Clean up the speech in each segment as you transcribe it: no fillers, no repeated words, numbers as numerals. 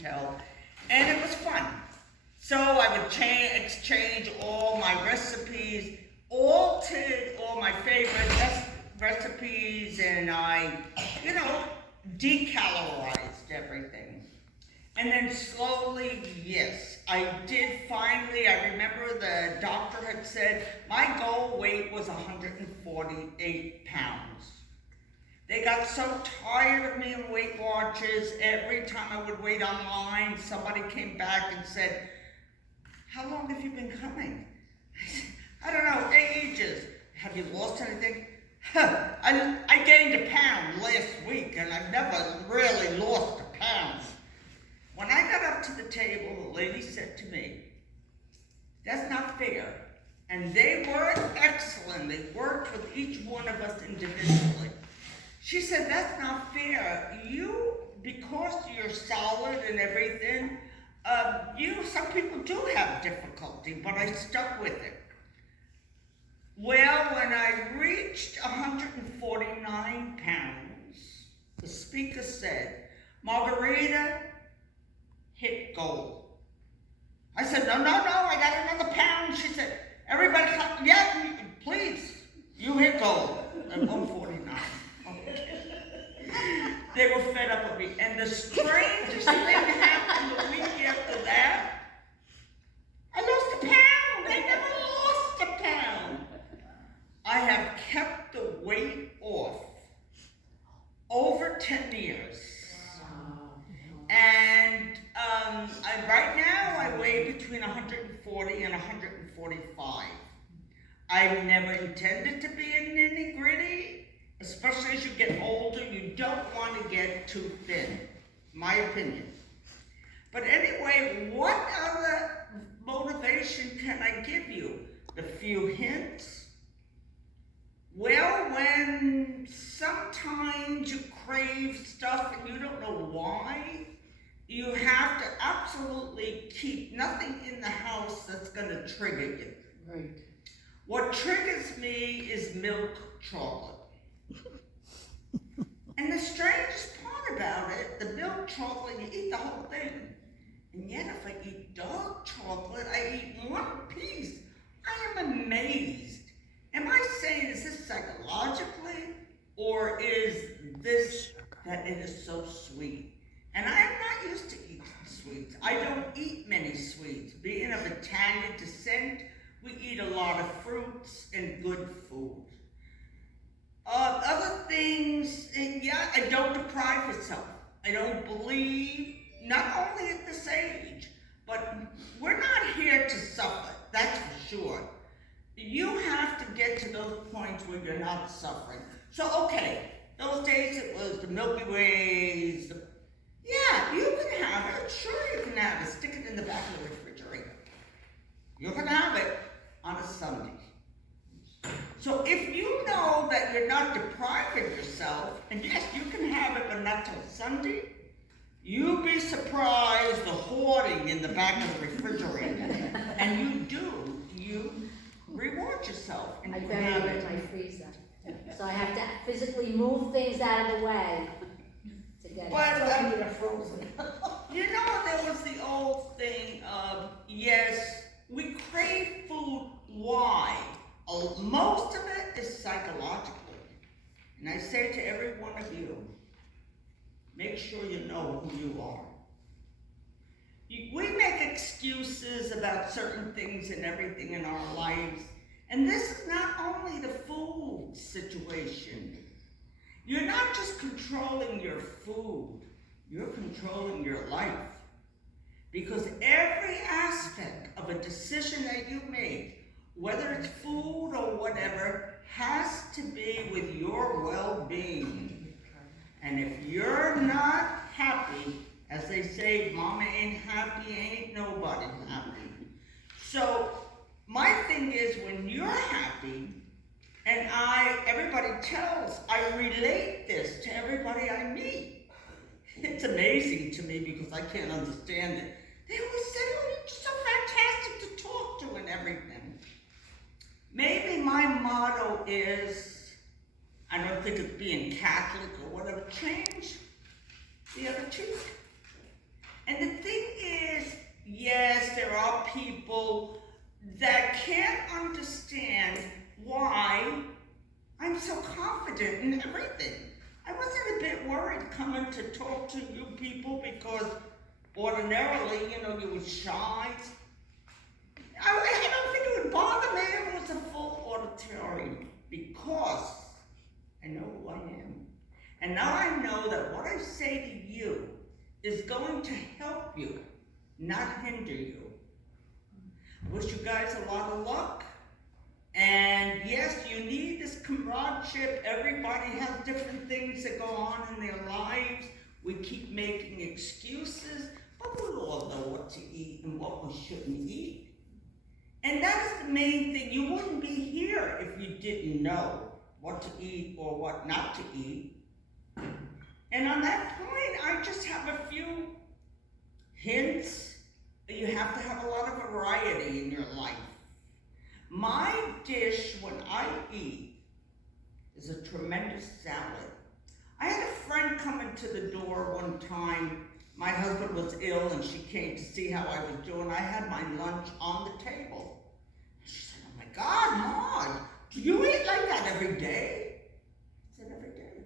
tell, and it was fun. So I would exchange all my recipes, altered all my favorite recipes, and I, decalorized everything. And then slowly, yes, I did finally, I remember the doctor had said my goal weight was 148 pounds. They got so tired of me in Weight Watchers. Every time I would wait online, somebody came back and said, "How long have you been coming?" I said, "I don't know, ages." "Have you lost anything?" I gained a pound last week, and I've never really lost a pound. When I got up to the table, the lady said to me, "That's not fair." And they were excellent. They worked with each one of us individually. She said, "That's not fair. You, because you're solid and everything, some people do have difficulty," but I stuck with it. Well, when I reached 149 pounds, the speaker said, "Margarita, hit goal." I said, no, I got another pound." She said, "Everybody, yeah, please, you hit goal." At 149. They were fed up with me. And the strangest thing happened the week after that. I lost a pound. I never lost a pound. I have kept the weight off over 10 years. And right now I weigh between 140 and 145. I've never intended to be a nitty-gritty, especially as you get older. You don't want to get too thin, my opinion. But anyway, what other motivation can I give you? A few hints? Well, when sometimes you crave stuff and you don't know why, you have to absolutely keep nothing in the house that's going to trigger you. Right. What triggers me is milk chocolate. And the strangest part about it, the milk chocolate, you eat the whole thing. And yet if I eat dark chocolate, I eat one piece. I am amazed. Am I saying, is this psychologically, or is this that it is so sweet? And I am not used to eating sweets. I don't eat many sweets. Being of Italian descent, we eat a lot of fruits and good food. Other things, and yeah, I don't deprive myself. I don't believe, not only at this age, but we're not here to suffer, that's for sure. You have to get to those points where you're not suffering. So, okay, those days it was the Milky Ways. Yeah, you can have it. Sure you can have it. Stick it in the back of the refrigerator. You can have it on a Sunday. So if you know that you're not depriving yourself, and yes, you can have it, but not till Sunday, you'll be surprised the hoarding in the back of the refrigerator. And you reward yourself, and you can have it. I my freezer. So I have to physically move things out of the way to get it. But frozen. There was the old thing of, yes, we crave food. Why? Most of it is psychological. And I say to every one of you, make sure you know who you are. We make excuses about certain things and everything in our lives. And this is not only the food situation. You're not just controlling your food, you're controlling your life. Because every aspect of a decision that you make, whether it's food or whatever, has to be with your well-being. And if you're not happy, as they say, mama ain't happy, ain't nobody happy. So my thing is, when you're happy, and everybody tells, I relate this to everybody I meet. It's amazing to me because I can't understand it. They always say, oh, you're just so fantastic to talk to and everything. Maybe my motto is, I don't think it's being Catholic or whatever, change the other cheek. And the thing is, yes, there are people that can't understand why I'm so confident in everything. I wasn't a bit worried coming to talk to you people because ordinarily, you were shy. I don't think it would bother me if it was a full auditorium because I know who I am. And now I know that what I say to you is going to help you, not hinder you. I wish you guys a lot of luck. And yes, you need this comradeship. Everybody has different things that go on in their lives. We keep making excuses, but we all know what to eat and what we shouldn't eat. And that's the main thing. You wouldn't be here if you didn't know what to eat or what not to eat. And on that point, I just have a few hints. You have to have a lot of variety in your life. My dish when I eat is a tremendous salad. I had a friend come into the door one time. My husband was ill and she came to see how I was doing. I had my lunch on the table. She said, "Oh my God, Maud, do you eat like that every day?" I said, "Every day."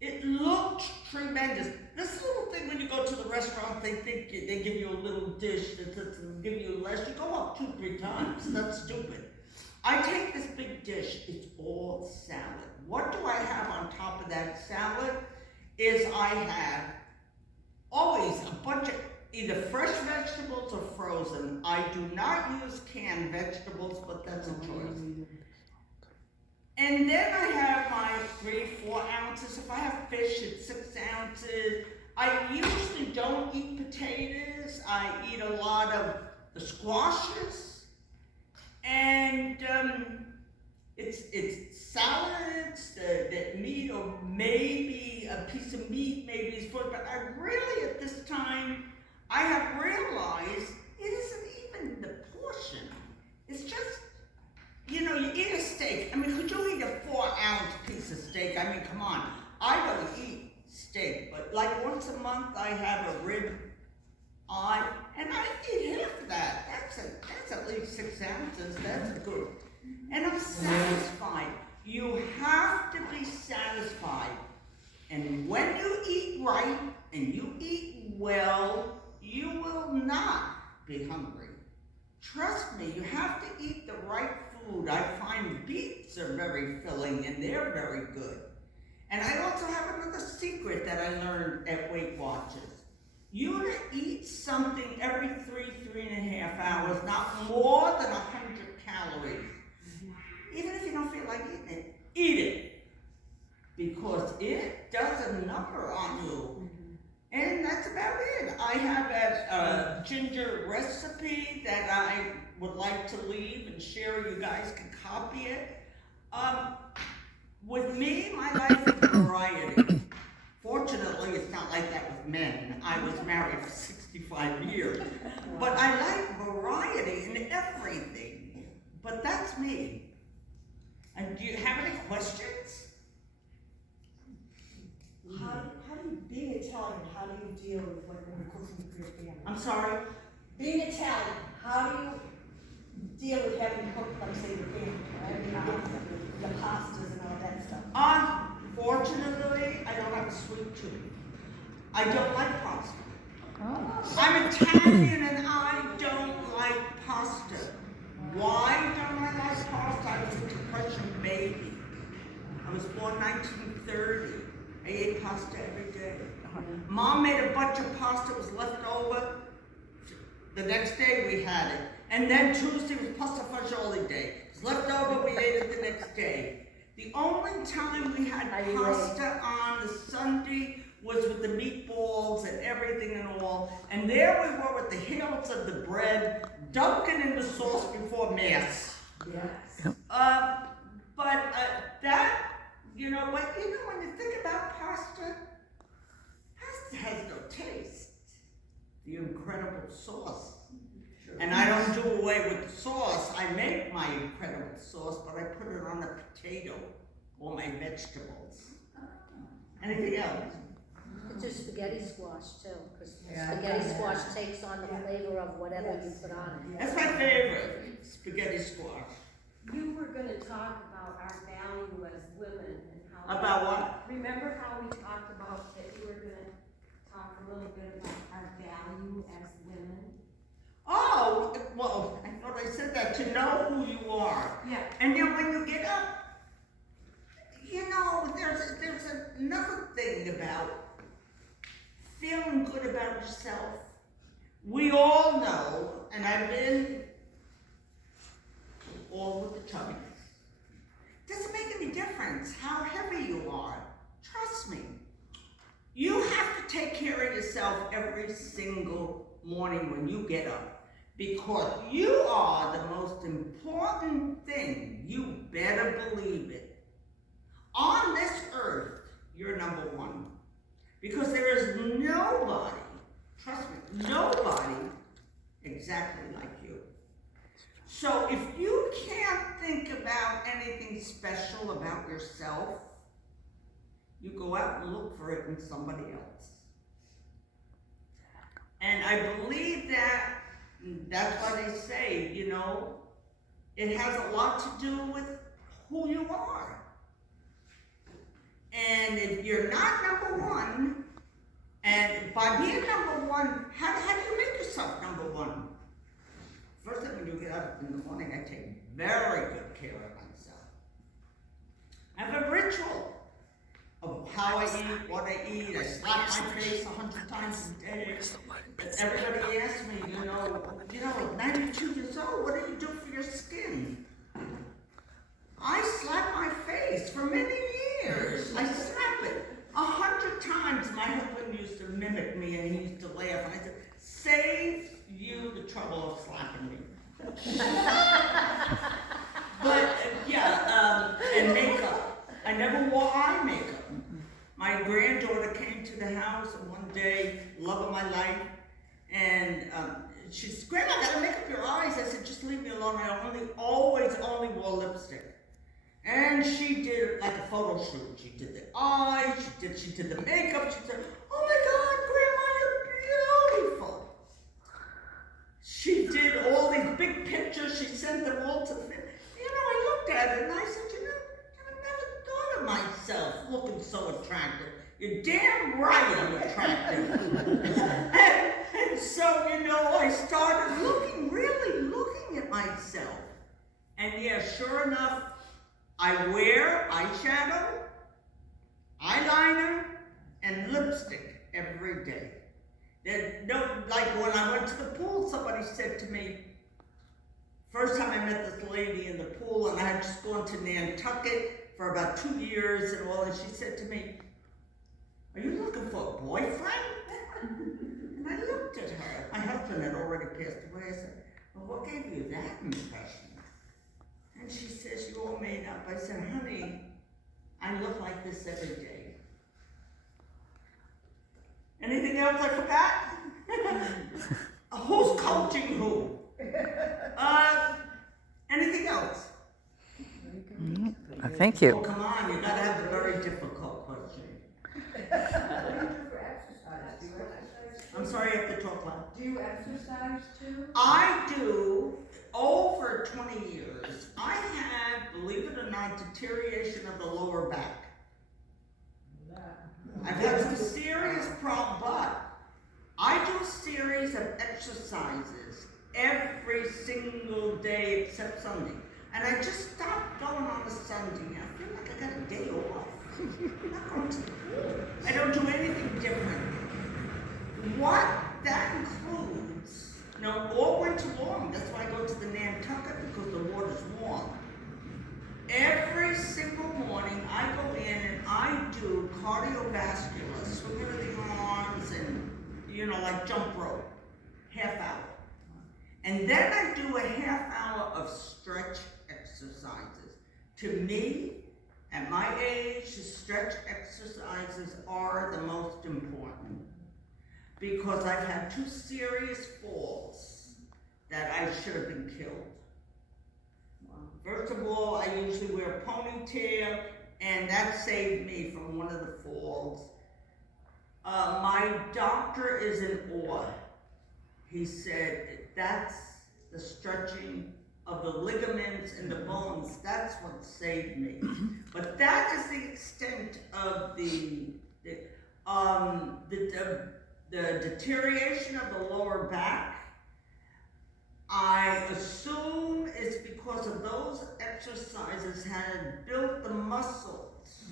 It looked tremendous. This little thing when you go to the restaurant, they think they give you a little dish that give you less. You go up 2-3 times. That's stupid. I take this big dish. It's all salad. What do I have on top of that salad? Is I have always a bunch of either fresh vegetables or frozen. I do not use canned vegetables, but that's a choice. And then I have my 3-4 ounces. If I have fish, it's 6 ounces. I usually don't eat potatoes. I eat a lot of the squashes. And it's salads, that meat, or maybe a piece of meat, maybe it's food. But I really, at this time, I have realized it isn't even the portion. It's just, you eat a steak. I mean, could you eat a 4-ounce piece of steak? I mean, come on. I don't eat steak, but like once a month I have a rib eye, and I eat half of that. That's at least 6 ounces. That's good. And I'm satisfied. You have to be satisfied. And when you eat right and you eat well, you will not be hungry. Trust me, you have to eat the right food. I find beets are very filling and they're very good. And I also have another secret that I learned at Weight Watchers. You want to eat something every 3.5 hours, not more than 100 calories. Even if you don't feel like eating it, eat it. Because it does a number on you. And that's about it. I have a ginger recipe that I would like to leave and share. You guys can copy it. With me, my life is variety. Fortunately, it's not like that with men. I was married for 65 years. But I like variety in everything. But that's me. And do you have any questions? How do you, being Italian, how do you deal with when you're cooking for your family? I'm sorry? Being Italian, how do you deal with having to cook, like say, your family? The pastas and all that stuff. Unfortunately, I don't have a sweet tooth. I don't like pasta. I'm Italian and I don't like pasta. Why don't I like pasta? I was a Depression baby. I was born 1930. I ate pasta every day. Mom made a bunch of pasta, it was left over. The next day we had it. And then Tuesday was pasta fagioli day. It was left over, we ate it the next day. The only time we had pasta on the Sunday was with the meatballs and everything and all. And there we were with the heels of the bread, dunking in the sauce before Mass. Yes. But that, when you think about pasta has no taste. The incredible sauce. Sure. And I don't do away with the sauce. I make my incredible sauce, but I put it on a potato or my vegetables. Anything else? Could do spaghetti squash too, because Yeah, spaghetti I've done squash that. takes on the flavor of whatever you put on it. That's my favorite, spaghetti squash. You were gonna talk about our value as women and how. About what? Remember how we talked about that you were gonna talk a little bit about our value as women? Oh, well, I thought I said that, to know who you are. Yeah. And then when you get up, you know, there's another thing about feeling good about yourself. We all know, and I've been all with the chubbies. Doesn't make any difference how heavy you are. Trust me. You have to take care of yourself every single morning when you get up, because you are the most important thing. You better believe it. On this earth, you're number one. Because there is nobody, trust me, nobody exactly like you. So if you can't think about anything special about yourself, you go out and look for it in somebody else. And I believe that's why they say, you know, it has a lot to do with who you are. And if you're not number one, and by being number one, how do you make yourself number one? First thing when you get up in the morning, I take very good care of myself. I have a ritual of how I eat, what I eat. I slap my face 100 times a day. Everybody asks me, you know, 92 years old, what do you do for your skin? I slap my face for many years. I slap it 100 times. My husband used to mimic me and he used to laugh. And I said, save you the trouble of slapping me. But and makeup. I never wore eye makeup. My granddaughter came to the house one day, love of my life, and she said, Grandma, I gotta make up your eyes. I said, just leave me alone. I always only wore lipstick. And she did like a photo shoot. She did the eyes, she did the makeup. She said, oh my God, Grandma, you're beautiful. She did all these big pictures. She sent them all to the family. You know, I looked at it and I said, you know, I never thought of myself looking so attractive. You're damn right I'm attractive. and so, you know, I started really looking at myself. And yeah, sure enough, I wear eyeshadow, eyeliner, and lipstick every day. Like when I went to the pool, somebody said to me, first time I met this lady in the pool, and I had just gone to Nantucket for about 2 years and all, and she said to me, are you looking for a boyfriend? And I looked at her. My husband had already passed away. I said, well, what gave you that impression? And she says, you all made up. I said, honey, I look like this every day. Anything else I forgot? Who's coaching who? Anything else? Thank Oh, you. come on, you gotta have a very difficult question. I'm sorry, I have to talk loud. Do you exercise too? I do. Over 20 years, I had, believe it or not, deterioration of the lower back. I've had some serious problems, but I do a series of exercises every single day except Sunday. And I just stopped going on a Sunday. I feel like I got a day off. I'm not going to the pool. I don't do anything different. What that includes, you know, all winter long, that's why I go to the Nantucket, because the water's warm. Every single morning I go in and I do cardiovascular, swinging of the arms and, you know, like jump rope, half hour. And then I do a half hour of stretch exercises. To me, at my age, the stretch exercises are the most important. Because I've had 2 serious falls that I should have been killed. First of all, I usually wear a ponytail, and that saved me from one of the falls. My doctor is in awe. He said, that's the stretching of the ligaments and the bones, that's what saved me. But that is the extent of the deterioration of the lower back. I assume it's because of those exercises had built the muscles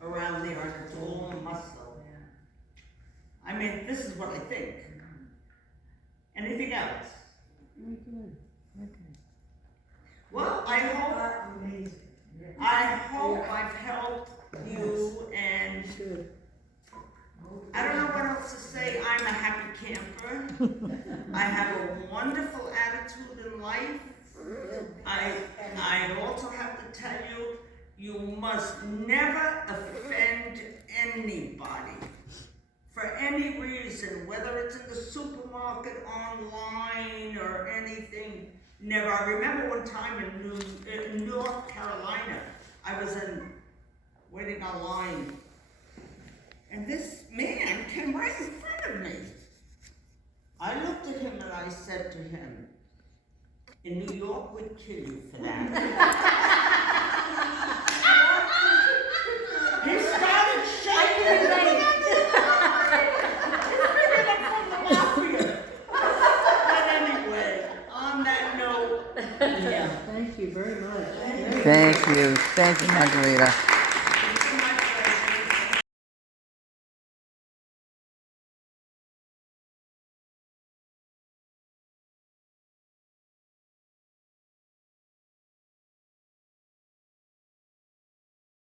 around there, and it's all muscle. I mean, this is what I think. Anything else? Well, I hope I've helped you, and I don't know what else to say. I'm a happy camper. I have a wonderful attitude in life. I also have to tell you, you must never offend anybody for any reason, whether it's in the supermarket, online, or anything. Never. I remember one time in North Carolina, I was waiting online, and this man came right in front of me. I looked at him and I said to him, in New York, we'd kill you for that. He started shaking. But anyway, on that note, Thank you very much. Thank you, Margarita.